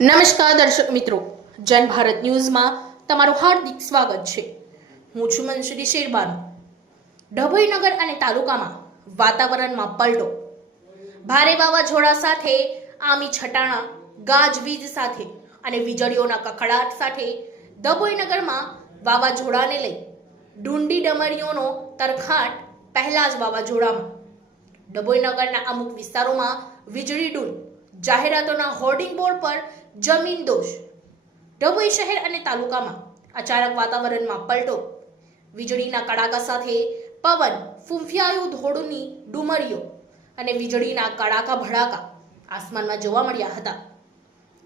નમસ્કાર દર્શક મિત્રો, જન ભારત ન્યૂઝમાં તમારું હાર્દિક સ્વાગત છે. હું છું મનસુરી શેરબાનુ. ડભોઈ નગર અને તાલુકામાં વાતાવરણમાં પલટો. ભારે વાવાઝોડા સાથે આમી છટાણા, ગાજવીજ સાથે અને વીજળીઓના કકળાટ સાથે ડભોઈ નગરમાં વાવાઝોડાને લઈ ડુંડી ડમરીઓનો તરખાટ પહેલા જ વાવાઝોડામાં. ડભોઈ નગરના અમુક વિસ્તારોમાં વીજળી ડૂલ, જાહેરાતોના હોર્ડિંગ બોર્ડ પર જમીન દોષ. ડભોઈ શહેર અને તાલુકામાં અચાનક વાતાવરણમાં પલટો. વીજળીના કડાકા સાથે પવન ફૂંફિયાયું, ધોળની ડુમરીઓ અને વીજળીના કડાકા ભડાકા આસમાનમાં જોવા મળ્યા હતા.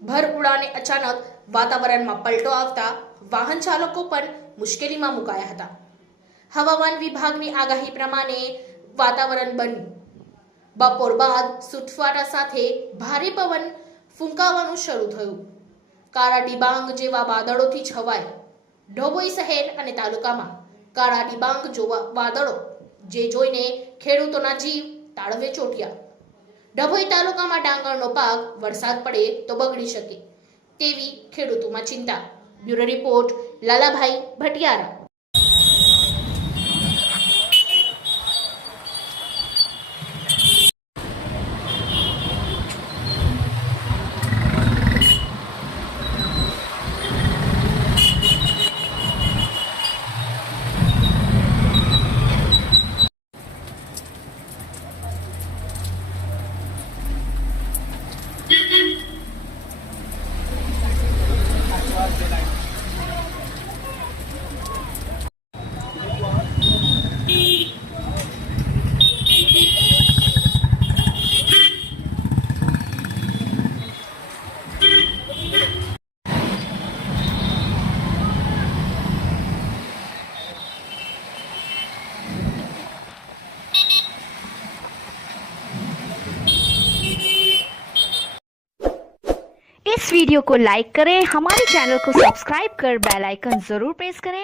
ભર ઉડાને અચાનક વાતાવરણમાં પલટો આવતા વાહન ચાલકો પણ મુશ્કેલીમાં મુકાયા હતા. હવામાન વિભાગની આગાહી પ્રમાણે વાતાવરણ બન્યું. બપોર બાદ છૂટછવાટા સાથે ભારે પવન ફૂંકાવાનું શરૂ થયું. કાળા ડિબાંગ જેવા વાદળોથી છવાય. ડભોઈ શહેર અને તાલુકામાં કાળા ડિબાંગ જોવા વાદળો જે જોઈને ખેડૂતોના જીવ તાળવે ચોટ્યા. ડભોઈ તાલુકામાં ડાંગરનો પાક વરસાદ પડે તો બગડી શકે તેવી ખેડૂતોમાં ચિંતા. Bureau report Lalabhai Bhatiyara. इस वीडियो को लाइक करें, हमारे चैनल को सब्सक्राइब कर बेल आइकन जरूर प्रेस करें